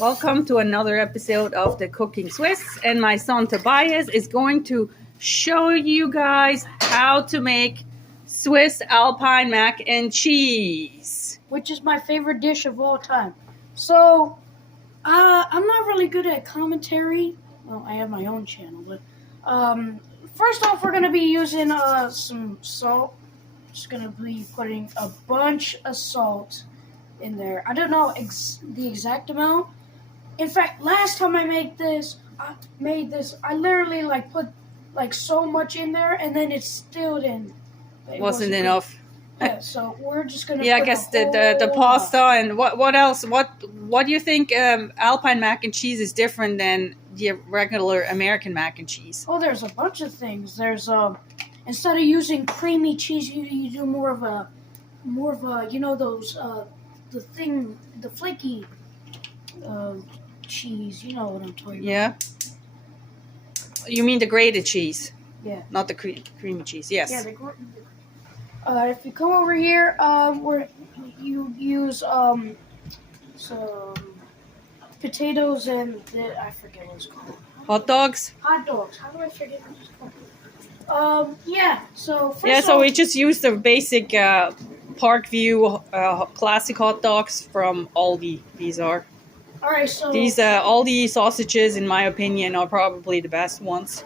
Welcome to another episode of the Cooking Swiss, and my son Tobias is going to show you guys how to make Swiss Alpine Mac and Cheese. Which is my favorite dish of all time. So, I'm not really good at commentary. Well, I have my own channel, but first off, we're going to be using some salt. Just going to be putting a bunch of salt in there. I don't know the exact amount. In fact, last time I made this, I literally put so much in there, and then it still didn't. It wasn't enough. Yeah, so we're just gonna. Yeah, I guess the pasta and what else? What do you think? Alpine mac and cheese is different than the regular American mac and cheese. Oh, there's a bunch of things. There's instead of using creamy cheese, you do more of a those the flaky cheese. You know what I'm talking about. Yeah. You mean the grated cheese? Yeah. Not the creamy cheese. Yes. Yeah. If you come over here, you use some potatoes and I forget what it's called. Hot dogs. Hot dogs. How do I forget what it's called? Yeah. So So we just use the basic Parkview classic hot dogs from Aldi. These are. All right. So these Aldi sausages, in my opinion, are probably the best ones.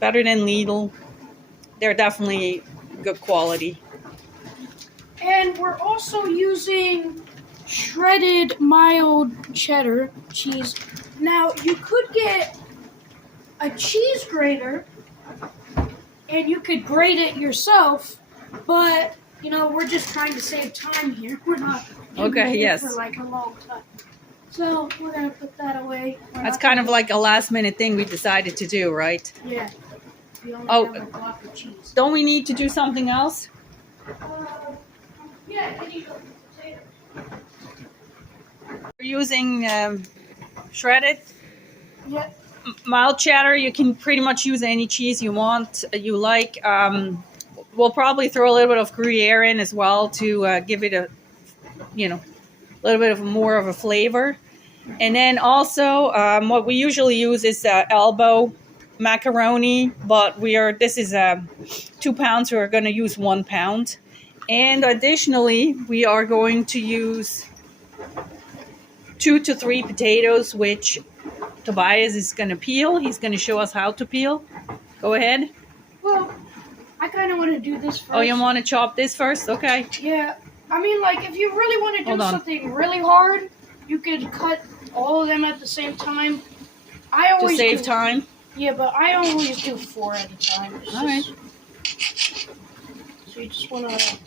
Better than Lidl. They're definitely good quality. And we're also using shredded mild cheddar cheese. Now, you could get a cheese grater and you could grate it yourself, but, we're just trying to save time here. We're not okay, yes. for a long time. So, we're going to put that away. That's kind of like a last minute thing we decided to do, right? Yeah. We only have a block of cheese. Don't we need to do something else? Yeah, then you go potato. We're using shredded mild cheddar. You can pretty much use any cheese you like. We'll probably throw a little bit of Gruyere in as well to give it a little bit of more of a flavor. And then also what we usually use is elbow macaroni, but this is 2 pounds. We're going to use 1 pound. And additionally, we are going to use 2 to 3 potatoes, which Tobias is going to peel. He's going to show us how to peel. Go ahead. Well, I kind of want to do this first. Oh, you want to chop this first? Okay. Yeah. I mean, if you really want to do something really hard, you could cut all of them at the same time. I always to save time? Yeah, but I always do 4 at a time. All right. So you just want to...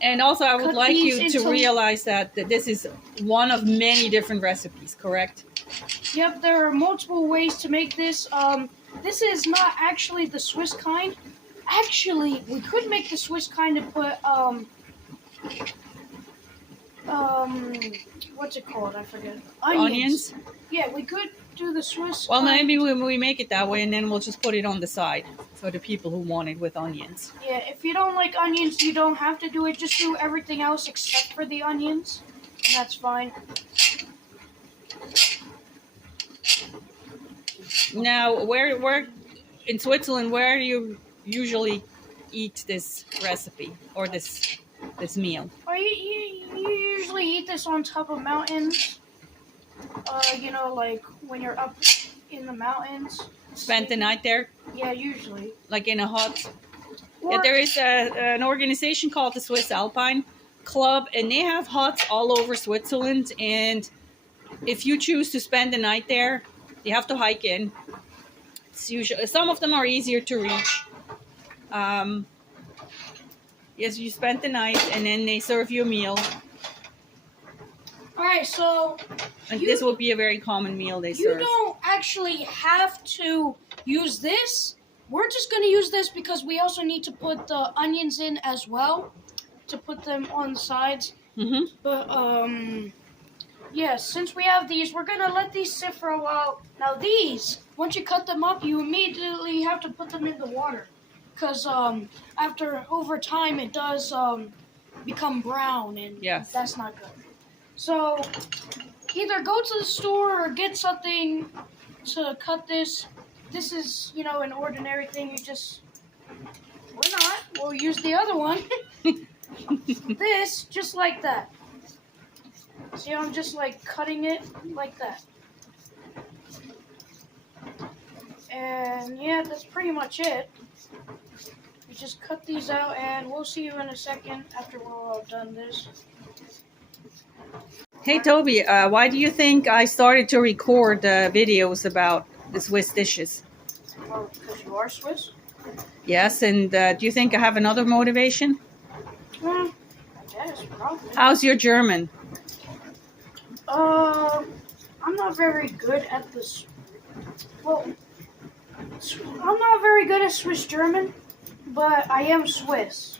And also, I would like you to realize that this is one of many different recipes, correct? Yep, there are multiple ways to make this. This is not actually the Swiss kind. Actually, we could make the Swiss kind and put, what's it called? I forget. Onions. Yeah, we could do the Swiss Well, kind. maybe we make it that way, and then we'll just put it on the side for the people who want it with onions. Yeah, if you don't like onions, you don't have to do it. Just do everything else except for the onions, and that's fine. Now, where in Switzerland, where do you usually eat this recipe or this meal? Well, you usually eat this on top of mountains. When you're up in the mountains. Spend the night there? Yeah, usually. Like in a hut? Yeah, there is an organization called the Swiss Alpine Club, and they have huts all over Switzerland. And if you choose to spend the night there, you have to hike in. It's usually, some of them are easier to reach. Yes, you spend the night, and then they serve you a meal. All right, so... And this will be a very common meal they serve. You don't actually have to use this. We're just going to use this because we also need to put the onions in as well, to put them on the sides. Mm-hmm. But, yeah, since we have these, we're going to let these sit for a while. Now these, once you cut them up, you immediately have to put them in the water. Because over time, it does become brown, and that's not good. So either go to the store or get something to cut this. This is, an ordinary thing. We're not. We'll use the other one. This, just like that. See, I'm just like cutting it like that. And yeah, that's pretty much it. You just cut these out, and we'll see you in a second after we're all done this. Hey Toby, why do you think I started to record videos about the Swiss dishes? Well, because you are Swiss? Yes, and do you think I have another motivation? I guess, probably. How's your German? I'm not very good at this. Well, I'm not very good at Swiss German, but I am Swiss.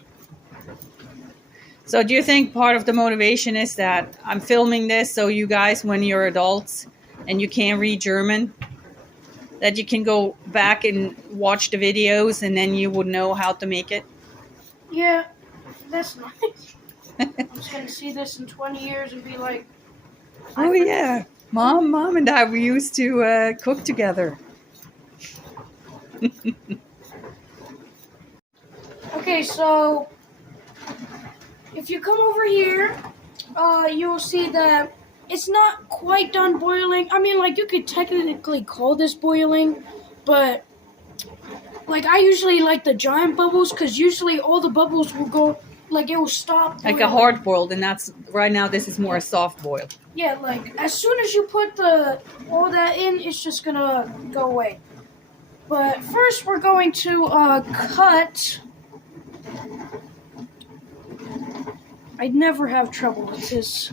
So do you think part of the motivation is that I'm filming this so you guys, when you're adults and you can't read German, that you can go back and watch the videos and then you would know how to make it? Yeah, that's nice. I'm just going to see this in 20 years and be like... Oh yeah, Mom and I, we used to cook together. Okay, so if you come over here, you'll see that it's not quite done boiling. I mean, like, you could technically call this boiling, but like, I usually like the giant bubbles because usually all the bubbles will go, like, it will stop boiling. Like a hard boiled, and that's right now. This is more a soft boil. Yeah, like as soon as you put all that in, it's just gonna go away. But first, we're going to cut. I never have trouble with this,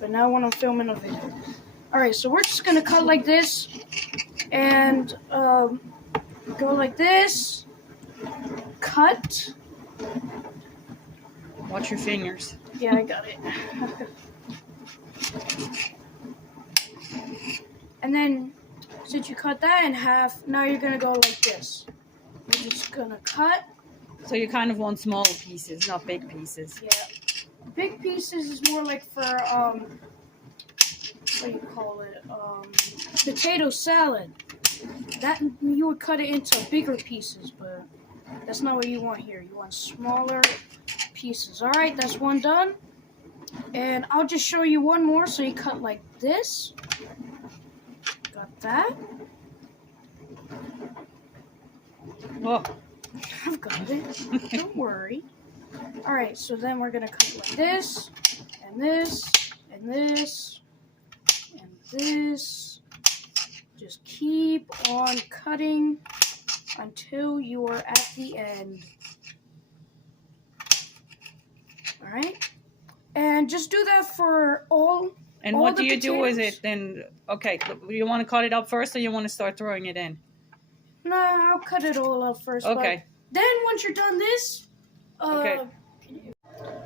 but now when I'm filming a video. All right, so we're just gonna cut like this, and go like this. Cut. Watch your fingers. Yeah, I got it. And then, since you cut that in half, now you're gonna go like this. You're just gonna cut. So you kind of want small pieces, not big pieces. Yeah. Big pieces is more like for, what do you call it? Potato salad. That, you would cut it into bigger pieces, but that's not what you want here. You want smaller pieces. All right, that's one done. And I'll just show you one more. So you cut like this. Got that. Oh. I've got it. Don't worry. All right, so then we're going to cut like this, and this, and this, and this. Just keep on cutting until you are at the end. All right? And just do that for all. And all what the do you do potatoes. with it then? Okay, you want to cut it up first, or you want to start throwing it in? Nah, I'll cut it all up first. Okay. But then once you're done this, Okay.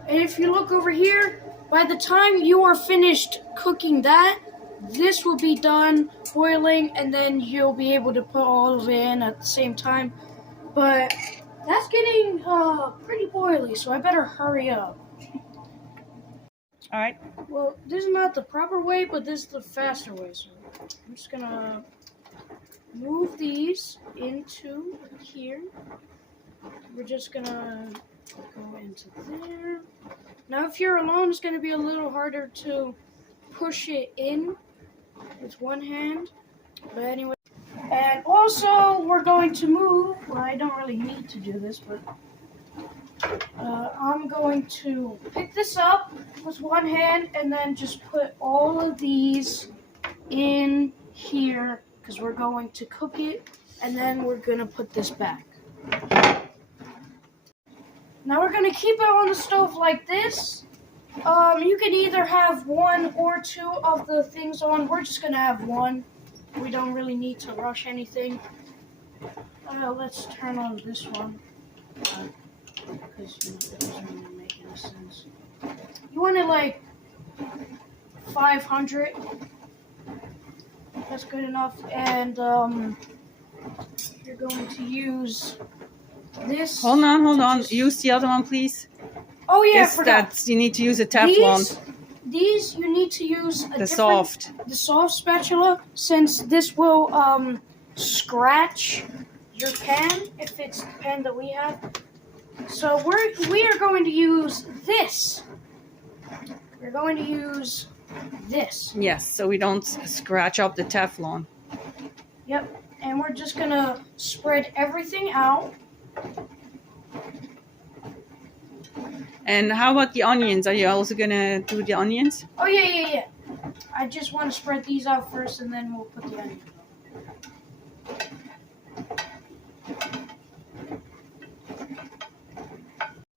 And if you look over here, by the time you are finished cooking that, this will be done boiling, and then you'll be able to put all of it in at the same time. But that's getting pretty boily, so I better hurry up. All right. Well, this is not the proper way, but this is the faster way. So I'm just gonna move these into here. We're just gonna go into there. Now, if you're alone, it's gonna be a little harder to push it in with one hand. But anyway, and also we're going to move. Well, I don't really need to do this, but I'm going to pick this up with one hand and then just put all of these in here because we're going to cook it, and then we're going to put this back. Now we're going to keep it on the stove like this. You can either have one or two of the things on. We're just going to have one. We don't really need to rush anything. Let's turn on this one. Because it doesn't really make any sense. You want it like 500. That's good enough. And you're going to use this. Hold on. Use the other one, please. Oh yeah, I Yes, forgot. you need to use a Teflon. these you need to use the soft spatula, since this will scratch your pan if it's the pan that we have. So we are going to use this. We're going to use this. Yes, so we don't scratch up the Teflon. Yep, and we're just gonna spread everything out. And how about the onions? Are you also gonna do the onions? Oh yeah. I just want to spread these out first, and then we'll put the onions on.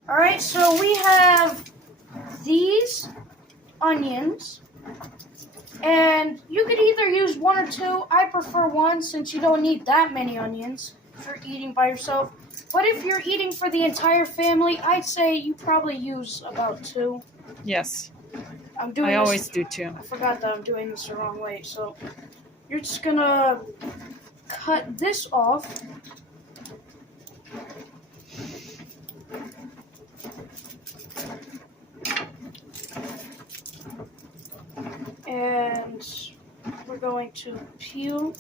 All right, so we have these onions, and you could either use one or two. I prefer one since you don't need that many onions if you're eating by yourself. But if you're eating for the entire family, I'd say you probably use about two. Yes. I always do two. I forgot that I'm doing this the wrong way. So you're just gonna cut this off. And we're going to peel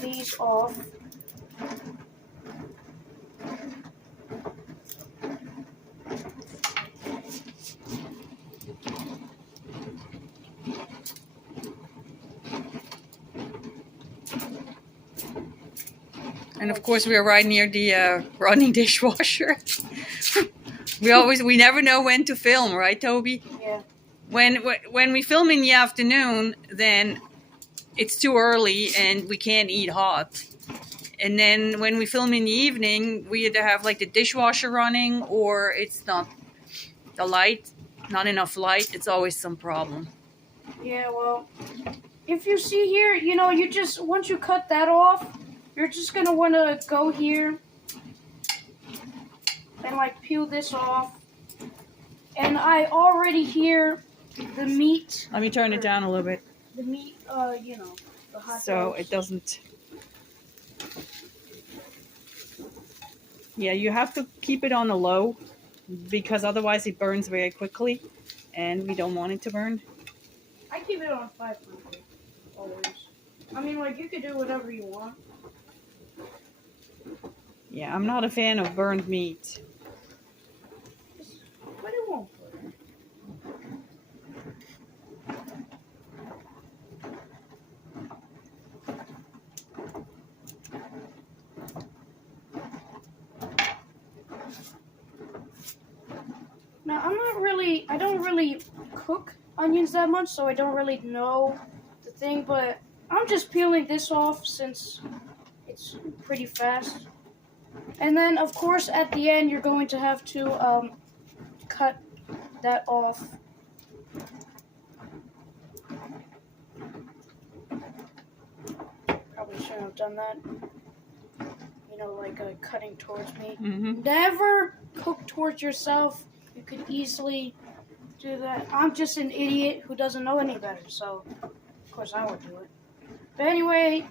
these off. And of course, we are right near the running dishwasher. we never know when to film, right, Toby? Yeah. When we film in the afternoon, then it's too early and we can't eat hot. And then when we film in the evening, we either have like the dishwasher running or it's not enough light. It's always some problem. Yeah, well, if you see here, you just, once you cut that off, you're just going to want to go here and like peel this off. And I already hear the meat. Let me turn it down a little bit. The meat, the hot So dogs. it doesn't. Yeah, you have to keep it on a low because otherwise it burns very quickly and we don't want it to burn. I keep it on 500 always. I mean, like, you could do whatever you want. Yeah, I'm not a fan of burned meat. But it won't burn. Now, I don't really cook onions that much, so I don't really know the thing, but I'm just peeling this off since it's pretty fast. And then, of course, at the end, you're going to have to cut that off. Probably shouldn't have done that. Like cutting towards me. Mm-hmm. Never cook towards yourself. You could easily do that. I'm just an idiot who doesn't know any better, so of course I would do it. But anyway,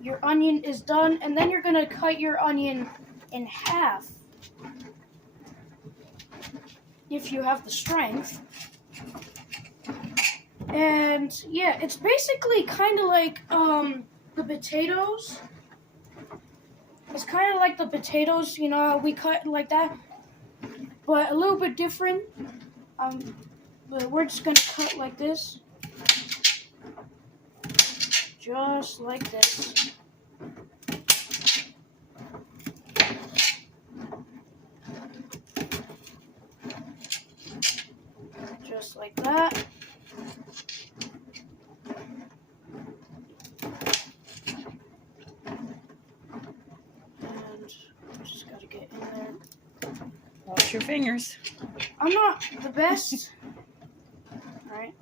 your onion is done, and then you're going to cut your onion in half. If you have the strength. And yeah, it's basically kind of like the potatoes. It's kind of like the potatoes, we cut like that, but a little bit different. But we're just going to cut like this. Just like this. Just like that. And just got to get in there. Wash your fingers. I'm not the best. Alright.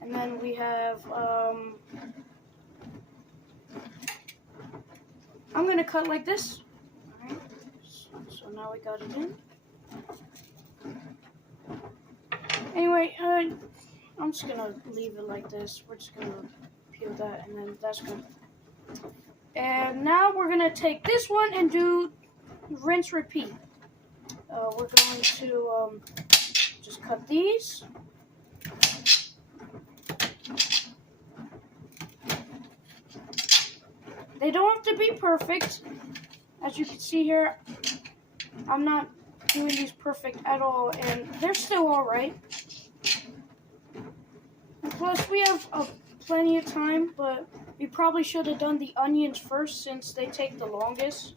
And then we have, I'm going to cut like this. Alright. So now we got it in. Anyway, I'm just going to leave it like this. We're just going to peel that, and then that's good. And now we're going to take this one and do rinse, repeat. We're going to just cut these. They don't have to be perfect. As you can see here, I'm not doing these perfect at all, and they're still alright. And plus, we have plenty of time, but we probably should have done the onions first since they take the longest.